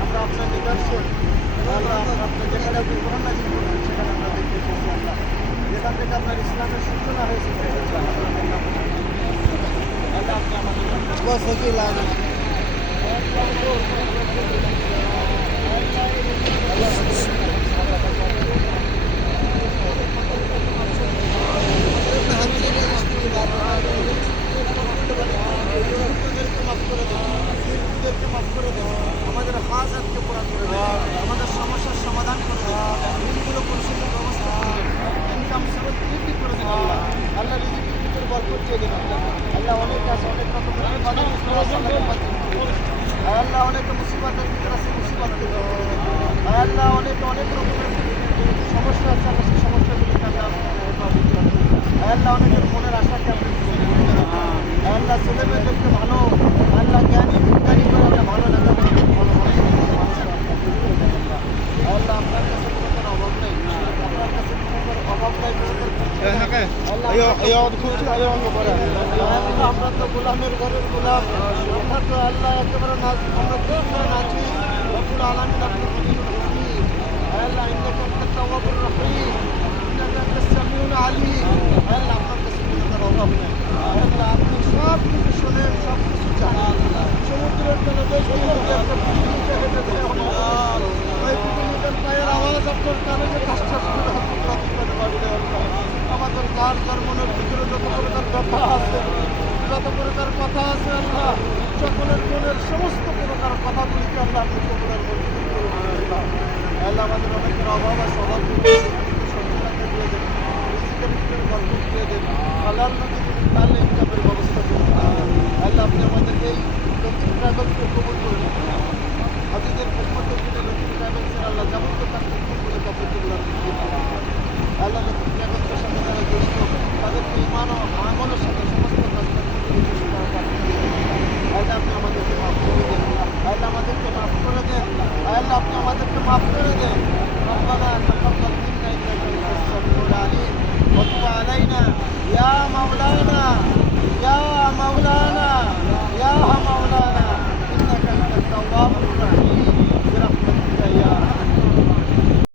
আমরা আপনার নিদর্শন আমরা আপনার যেখানে আপনি গ্রহণ না সেখানে আমরা দেখতে আল্লাহ যেখান থেকে আপনার ইসলামের সূচনা হয়েছে আল্লাহ আপনি আমাদের বস হয়ে লাগে আমাদের হাত হাতকে পুরা করে দেন আমাদের সমস্যার সমাধান করে দেন ঋণগুলো পরিশোধের ব্যবস্থা করে ইনকাম স্রোত বৃদ্ধি করে দেন আল্লাহ আল্লাহ রিজিকের ভিতরে বরকত দিয়ে দেন আল্লাহ। অনেক আছে, অনেক রকমের আল্লাহ অনেক মুসিবতের ভিতরে আছে মুসিবত আল্লাহ অনেক অনেক রকমের সমস্যা আছে, আমরা সেই করি। আল্লাহ অনেকের মনের আশাকে আপনি করে আল্লাহ ছেলে মেয়েদেরকে আল্লাহ, আমরা তো গোলামের ঘরের গোলাম আমরা তো আল্লাহ একেবারে আমরা তো নাচি আলামিন আমাদের যার যার মনের ভিতরে যত প্রকার কথা আছে। যত প্রকার কথা আছে আল্লাহ। সকলের মনের সমস্ত প্রকার কথাগুলিকে আল্লাহ আপনি মধ্যে করুন আল্লাহ আমাদের অনেকের অভাব আছে অভাব আল্লাহ করুন আল্লাহ আপনি আমাদেরকে এই দক্ষিণ ট্রাভেলকে কবুল করে নেন হাজিদের পক্ষ থেকে দক্ষিণ ট্রাভেলসের আল্লাহ যেমন তো তার করে কবুল করুন আল্লাহ দক্ষিণ ট্রাভেলসের সাথে যারা জড়িত তাদেরকে ইমান ও আমলের সাথে সমস্ত কাজটা আল্লাহ আপনি আমাদেরকে মাফ করে দেন আল্লাহ আমাদেরকে মাফ করে দেন আল্লাহ আপনি আমাদেরকে মাফ করে দেন ربنا تقبل منا انك انت السميع العليم وتب علينا يا مولانا يا مولانا